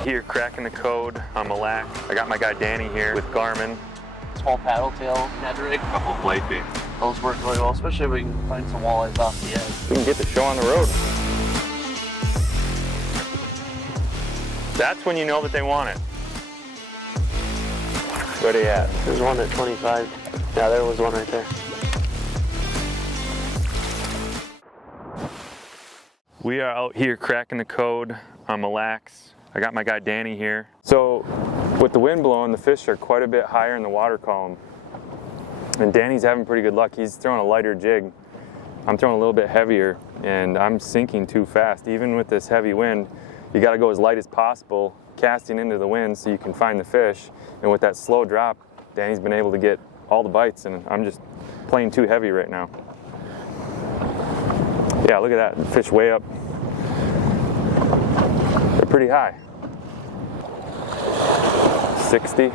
Out here cracking the code on Mille Lacs. I got my guy Danny here with Garmin. Small paddle tail, Ned rig. Couple plate bait. Those work really well, especially if we can find some walleyes off the edge. We can get the show on the road. That's when you know that they want it. Where they at? There's one at 25. Yeah, there was one right there. We are out here cracking the code on Mille Lacs. I got my guy Danny here. So with the wind blowing, the fish are quite a bit higher in the water column. And Danny's having pretty good luck. He's throwing a lighter jig. I'm throwing a little bit heavier and I'm sinking too fast. Even with this heavy wind, you gotta go as light as possible, casting into the wind so you can find the fish. And with that slow drop, Danny's been able to get all the bites and I'm just playing too heavy right now. Yeah, look at that, fish way up. They're pretty high. 60.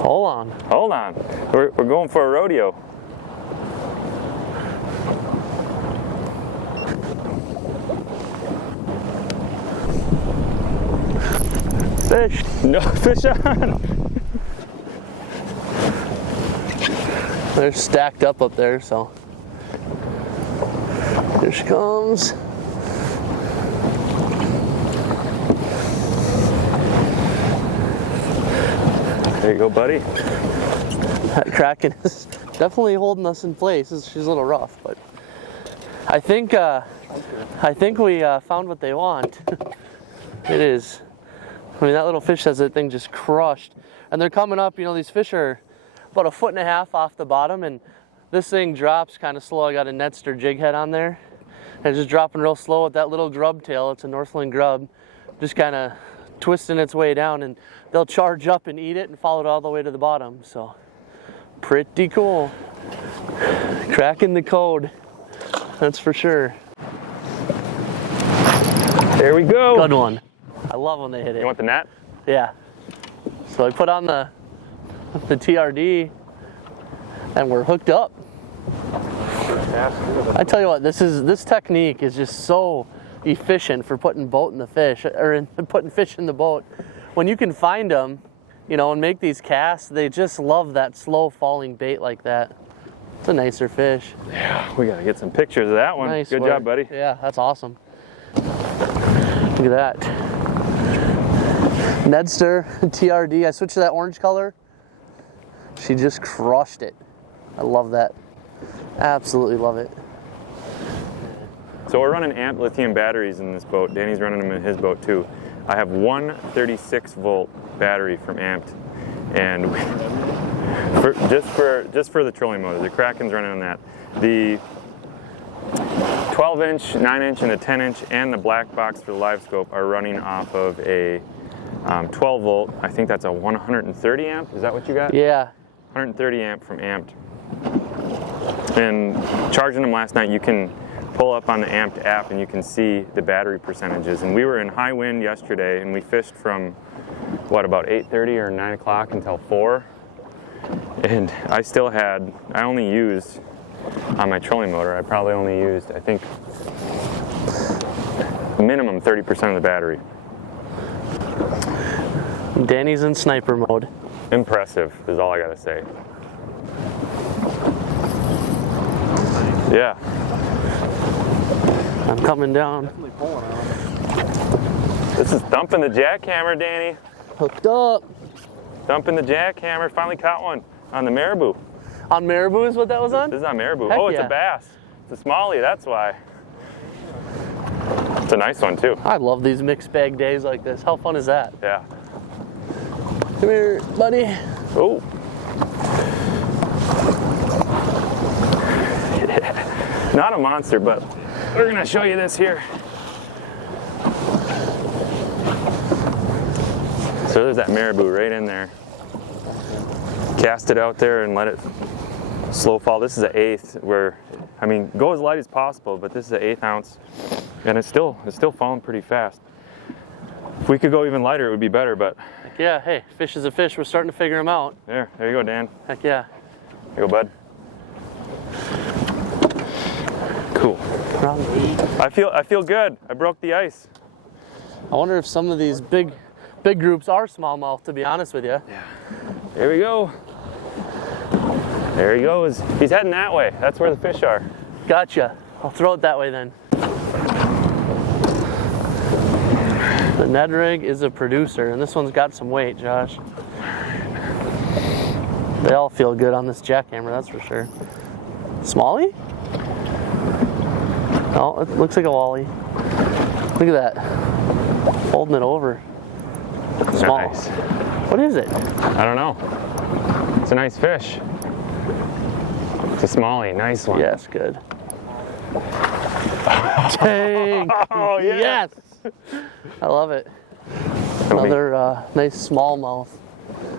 Hold on. Hold on, we're going for a rodeo. Fish. No, fish on. They're stacked up there, so. Here she comes. There you go, buddy. That Kraken is definitely holding us in place. She's a little rough, but I think we found what they want. It is. I mean, that little fish has that thing just crushed, and they're coming up. You know, these fish are about 1.5 feet off the bottom, and this thing drops kind of slow. I got a Netster jig head on there, and it's just dropping real slow with that little grub tail. It's a Northland grub, just kind of twisting its way down, and they'll charge up and eat it and follow it all the way to the bottom. So pretty cool. Cracking the code, that's for sure. There we go. Good one. I love when they hit it. You want the net? Yeah. So I put on the TRD and we're hooked up. I tell you what, this technique is just so efficient for putting putting fish in the boat. When you can find them, you know, and make these casts, they just love that slow falling bait like that. It's a nicer fish. Yeah, we gotta get some pictures of that one. Nice Good work. job, buddy. Yeah, that's awesome. Look at that. Nedster TRD. I switched to that orange color. She just crushed it. I love that. Absolutely love it. So we're running amp lithium batteries in this boat. Danny's running them in his boat too. I have one 36-volt battery from Amped, and just for the trolling motor. The Kraken's running on that. The 12-inch, 9-inch, and the 10-inch, and the black box for the live scope are running off of a 12-volt. I think that's a 130 amp. Is that what you got? Yeah. 130 amp from Amped. And charging them last night, you can pull up on the Amped app and you can see the battery percentages. And we were in high wind yesterday and we fished from, what, about 8:30 or 9 o'clock until 4. And I only used, on my trolling motor, I probably only used, I think, minimum 30% of the battery. Danny's in sniper mode. Impressive is all I gotta say. Yeah. I'm coming down. This is thumping the jackhammer, Danny. Hooked up. Thumping the jackhammer. Finally caught one on the marabou. On marabou is what that was on? This is on marabou. Heck Oh, it's yeah. a bass. It's a smallie, that's why. It's a nice one too. I love these mixed bag days like this. How fun is that? Yeah. Come here, buddy. Oh. Not a monster, but we're gonna show you this here. So there's that marabou right in there. Cast it out there and let it slow fall. This is an 1/8, where, I mean, go as light as possible, but this is an 1/8 ounce, and it's still falling pretty fast. If we could go even lighter, it would be better, but. Heck yeah, hey, fish is a fish. We're starting to figure them out. There you go, Dan. Heck yeah. There you go, bud. Cool. Around 8. I feel good. I broke the ice. I wonder if some of these big groups are smallmouth, to be honest with you. Yeah. There we go. There he goes. He's heading that way. That's where the fish are. Gotcha. I'll throw it that way then. The Ned rig is a producer, and this one's got some weight, Josh. They all feel good on this jackhammer, that's for sure. Smallie? Oh, it looks like a walleye. Look at that. Holding it over. Small. Nice. What is it? I don't know. It's a nice fish. It's a smallie, nice one. Yes, good. Dang! Oh, yeah. Yes! I love it. Another nice smallmouth.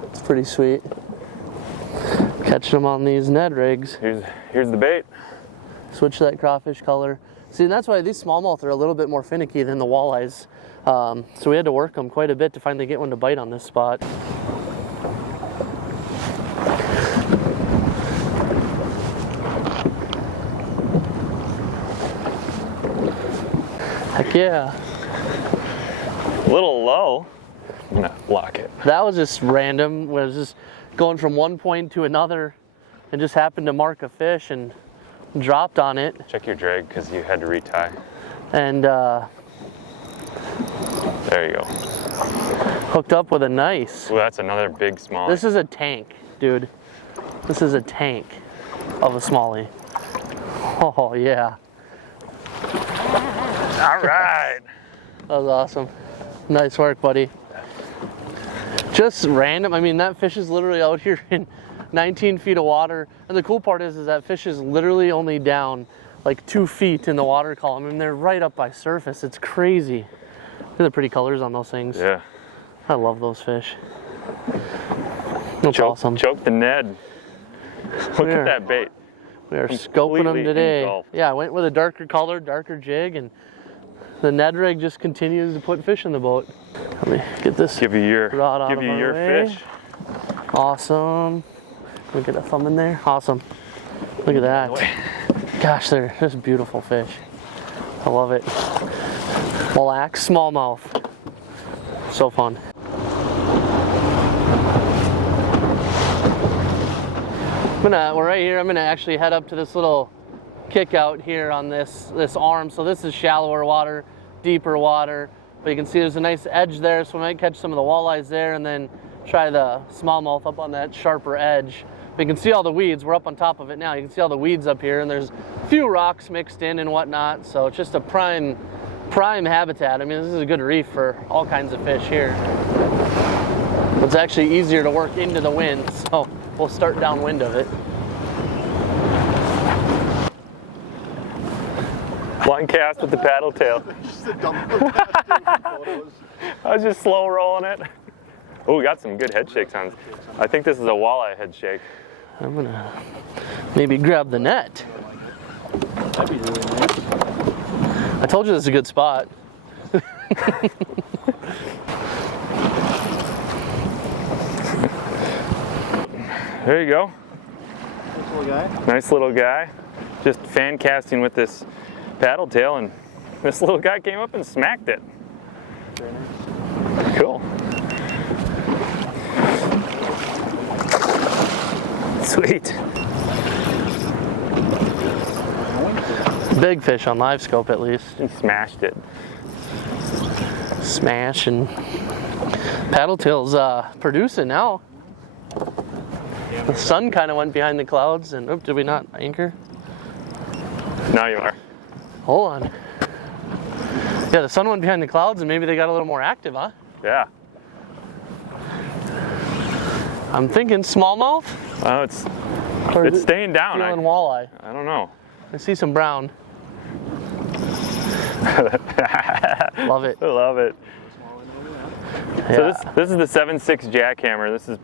It's pretty sweet. Catching them on these Ned rigs. Here's the bait. Switch that crawfish color. See, and that's why these smallmouth are a little bit more finicky than the walleyes. So we had to work them quite a bit to finally get one to bite on this spot. Heck yeah. A little low. I'm gonna lock it. That was just random. It was just going from one point to another and just happened to mark a fish and dropped on it. Check your drag because you had to retie. And there you go. hooked up with a nice. Ooh, that's another big smallie. This is a tank, dude. This is a tank of a smallie. Oh yeah. All right. That was awesome. Nice work, buddy. Just random. I mean, that fish is literally out here in 19 feet of water. And the cool part is that fish is literally only down like 2 feet in the water column. I mean, they're right up by surface. It's crazy. Look at the pretty colors on those things. Yeah. I love those fish. That's awesome. Choke the Ned. Look at that bait. We are scoping them today. Engulfed. Yeah, I went with a darker color, darker jig, and the Ned rig just continues to put fish in the boat. Let me get this Give you your rod out of our way. fish. Awesome. Look at a thumb in there. Awesome. Look at that. Gosh, they're just beautiful fish. I love it. Mille Lacs smallmouth. So fun. We're right here. I'm gonna actually head up to this little kick out here on this arm. So this is shallower water, deeper water. But you can see there's a nice edge there, so we might catch some of the walleyes there and then try the smallmouth up on that sharper edge. But you can see all the weeds. We're up on top of it now. You can see all the weeds up here, and there's a few rocks mixed in and whatnot. So it's just a prime habitat. I mean, this is a good reef for all kinds of fish here. It's actually easier to work into the wind, so we'll start downwind of it. One cast with the paddle tail. I was just slow rolling it. Oh, we got some good head shakes on. I think this is a walleye head shake. I'm gonna maybe grab the net. That'd be really nice. I told you this is a good spot. There you go. This little guy. Nice little guy. Just fan casting with this paddle tail, and this little guy came up and smacked it. Very nice. Cool. Sweet. Big fish on live scope at least. He smashed it. Smash, and paddle tail's producing now. The sun kind of went behind the clouds, and did we not anchor? Now you are. Hold on. Yeah, the sun went behind the clouds, and maybe they got a little more active, huh? Yeah. I'm thinking smallmouth. Oh, Or it's is it staying down. feeling walleye. I don't know. I see some brown. Love it. I love it. Yeah. So this is the 7.6 jackhammer. This is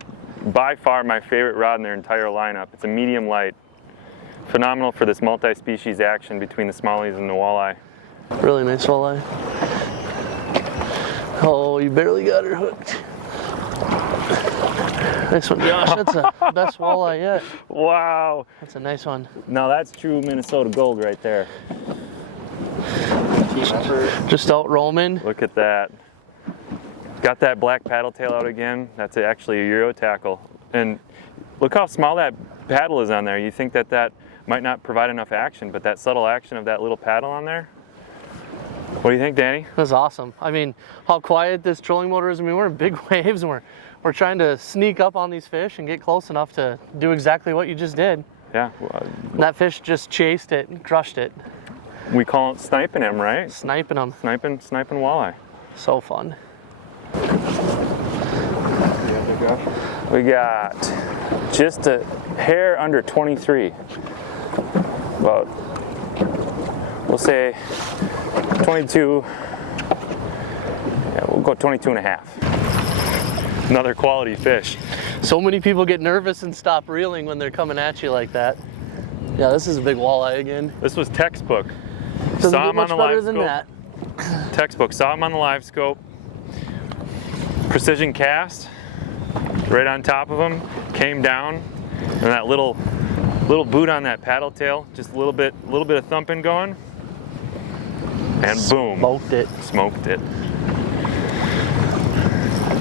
by far my favorite rod in their entire lineup. It's a medium light. Phenomenal for this multi-species action between the smallies and the walleye. Really nice walleye. Oh, you barely got her hooked. Nice one, Josh. That's the best walleye yet. Wow. That's a nice one. Now that's true Minnesota gold right there. Team effort. Just out roaming. Look at that. Got that black paddle tail out again. That's actually a Euro tackle. And look how small that paddle is on there. You think that that might not provide enough action, but that subtle action of that little paddle on there. What do you think, Danny? That's awesome. I mean, how quiet this trolling motor is. I mean, we're in big waves and we're trying to sneak up on these fish and get close enough to do exactly what you just did. Yeah. And that fish just chased it and crushed it. We call it sniping him, right? Sniping them. Sniping walleye. So fun. We got just a hair under 23. About, we'll say 22. Yeah, we'll go 22 and a half. Another quality fish. So many people get nervous and stop reeling when they're coming at you like that. Yeah, this is a big walleye again. This was textbook. Doesn't Saw get him on much the better live than scope. that. Textbook. Saw him on the live scope. Precision cast. Right on top of him. Came down, and that little boot on that paddle tail. Just a little bit of thumping going, and boom. Smoked it. Smoked it.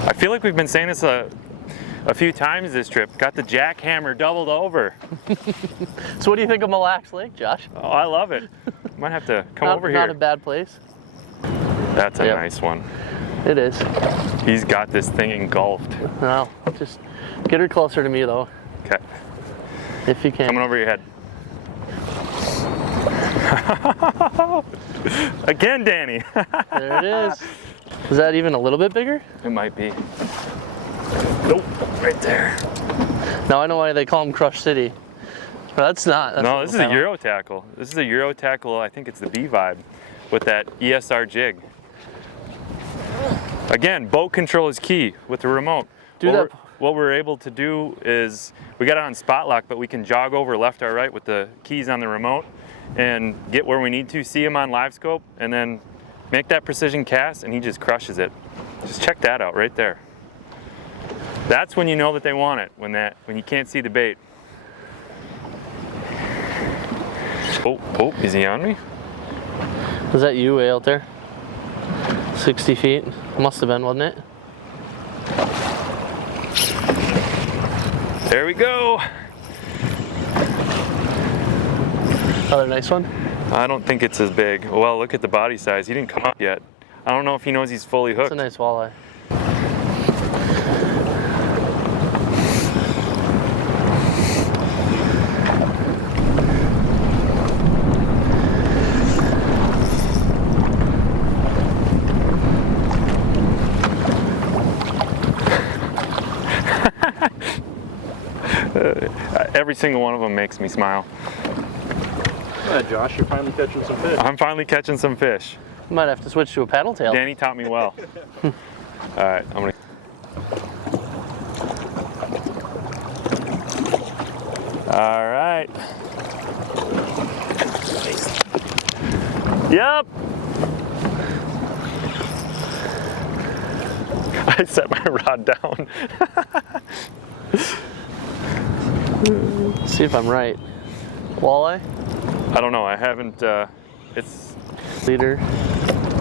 I feel like we've been saying this a few times this trip. Got the jackhammer doubled over. So what do you think of Mille Lacs Lake, Josh? Oh, I love it. Might have to come over here. Not a bad place. That's a nice one. It is. He's got this thing engulfed. No, just get her closer to me though, Okay. if you can. Coming over your head. Again, Danny. There it is. Is that even a little bit bigger? It might be. Nope, right there. Now I know why they call them Crush City. But that's not. That's No, this is a Euro tackle. This is a Euro tackle. I think it's the B vibe with that ESR jig. Again, boat control is key with the remote. What we're able to do is, we got it on spot lock, but we can jog over left or right with the keys on the remote and get where we need to, see him on live scope, and then make that precision cast, and he just crushes it. Just check that out right there. That's when you know that they want it, when you can't see the bait. Oh, is he on me? Was that you way out there? 60 feet? Must have been, wasn't it? There we go. Another nice one? I don't think it's as big. Well, look at the body size. He didn't come up yet. I don't know if he knows he's fully hooked. It's a nice walleye. Every single one of them makes me smile. Yeah, Josh, you're finally catching some fish. I'm finally catching some fish. Might have to switch to a paddle tail. Danny taught me well. All right, I'm gonna. All right. Yep. I set my rod down. See if I'm right. Walleye? I don't know. I haven't. It's Leader.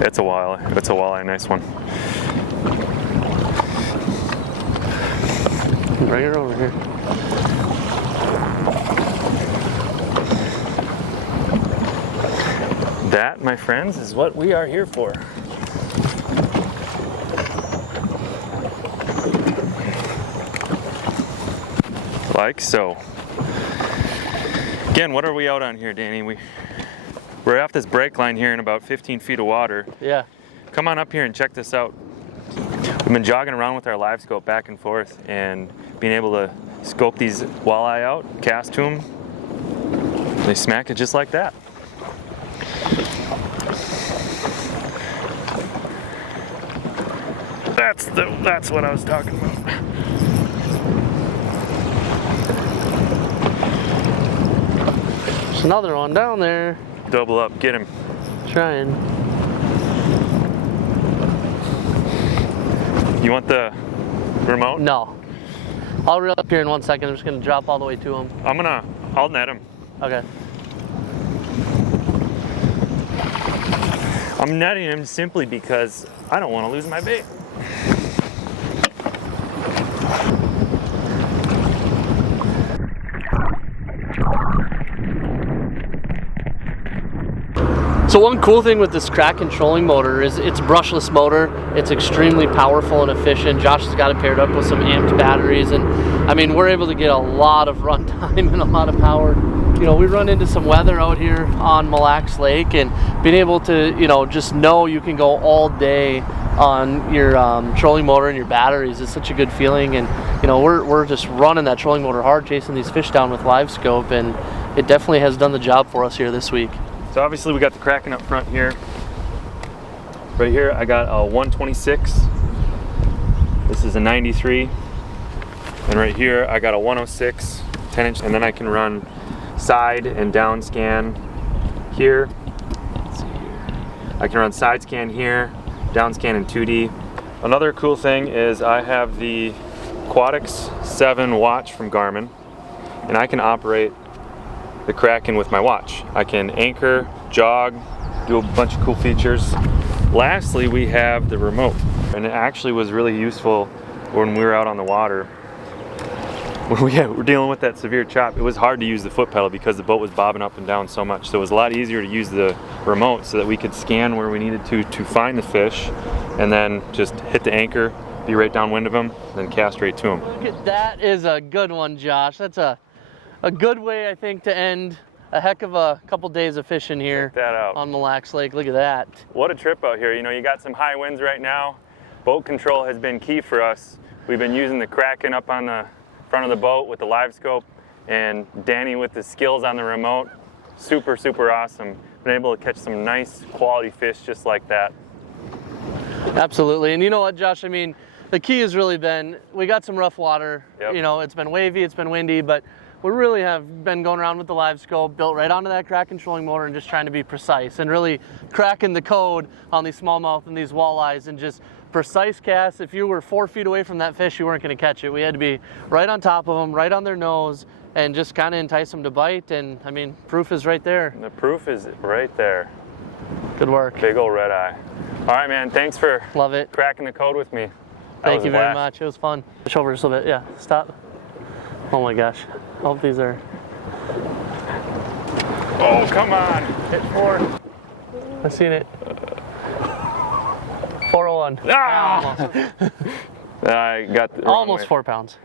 It's a walleye. It's a walleye. Nice one. Bring her over here. That, my friends, is what we are here for. Like so. Again, what are we out on here, Danny? We're off this break line here in about 15 feet of water. Yeah. Come on up here and check this out. We've been jogging around with our live scope back and forth and being able to scope these walleye out, cast to them. They smack it just like that. That's what I was talking about. There's another one down there. Double up, get him. Trying. You want the remote? No. I'll reel up here in 1 second. I'm just gonna drop all the way to him. I'll net him. Okay. I'm netting him simply because I don't want to lose my bait. So one cool thing with this Kraken trolling motor is it's a brushless motor. It's extremely powerful and efficient. Josh has got it paired up with some amped batteries, and I mean, we're able to get a lot of runtime and a lot of power. You know, we run into some weather out here on Mille Lacs Lake, and being able to, you know, just know you can go all day on your trolling motor and your batteries is such a good feeling. And you know, we're just running that trolling motor hard, chasing these fish down with live scope, and it definitely has done the job for us here this week. So obviously we got the Kraken up front here. Right here I got a 126. This is a 93. And right here I got a 106 10-inch, and then I can run side and down scan here. Let's see here. I can run side scan here, down scan in 2D. Another cool thing is I have the Aquatics 7 watch from Garmin, and I can operate the Kraken with my watch. I can anchor, jog, do a bunch of cool features. Lastly, we have the remote, and it actually was really useful when we were out on the water. When we were dealing with that severe chop, it was hard to use the foot pedal because the boat was bobbing up and down so much. So it was a lot easier to use the remote so that we could scan where we needed to find the fish, and then just hit the anchor, be right downwind of them, then cast right to them. Look at that, is a good one, Josh. That's a good way, I think, to end a heck of a couple days of fishing here. Check that out. On Mille Lacs Lake. Look at that. What a trip out here. You know, you got some high winds right now. Boat control has been key for us. We've been using the Kraken up on the front of the boat with the live scope, and Danny with his skills on the remote. Super, super awesome. Been able to catch some nice quality fish just like that. Absolutely. And you know what, Josh? I mean, the key has really been, we got some rough water. Yep. You know, it's been wavy, it's been windy, but we really have been going around with the live scope built right onto that Kraken trolling motor and just trying to be precise and really cracking the code on these smallmouth and these walleyes, and just precise casts. If you were 4 feet away from that fish, you weren't going to catch it. We had to be right on top of them, right on their nose, and just kind of entice them to bite. And I mean, proof is right there. The proof is right there. Good work. Big old red eye. All right, man, thanks for Love it. cracking the code with me. Thank you very much. It was fun. Push over just a little bit. Yeah, stop. Oh my gosh. I hope these are. Oh, come on. Hit 4. I seen it. 401. Ah! Almost. I got the wrong Almost way. 4 pounds.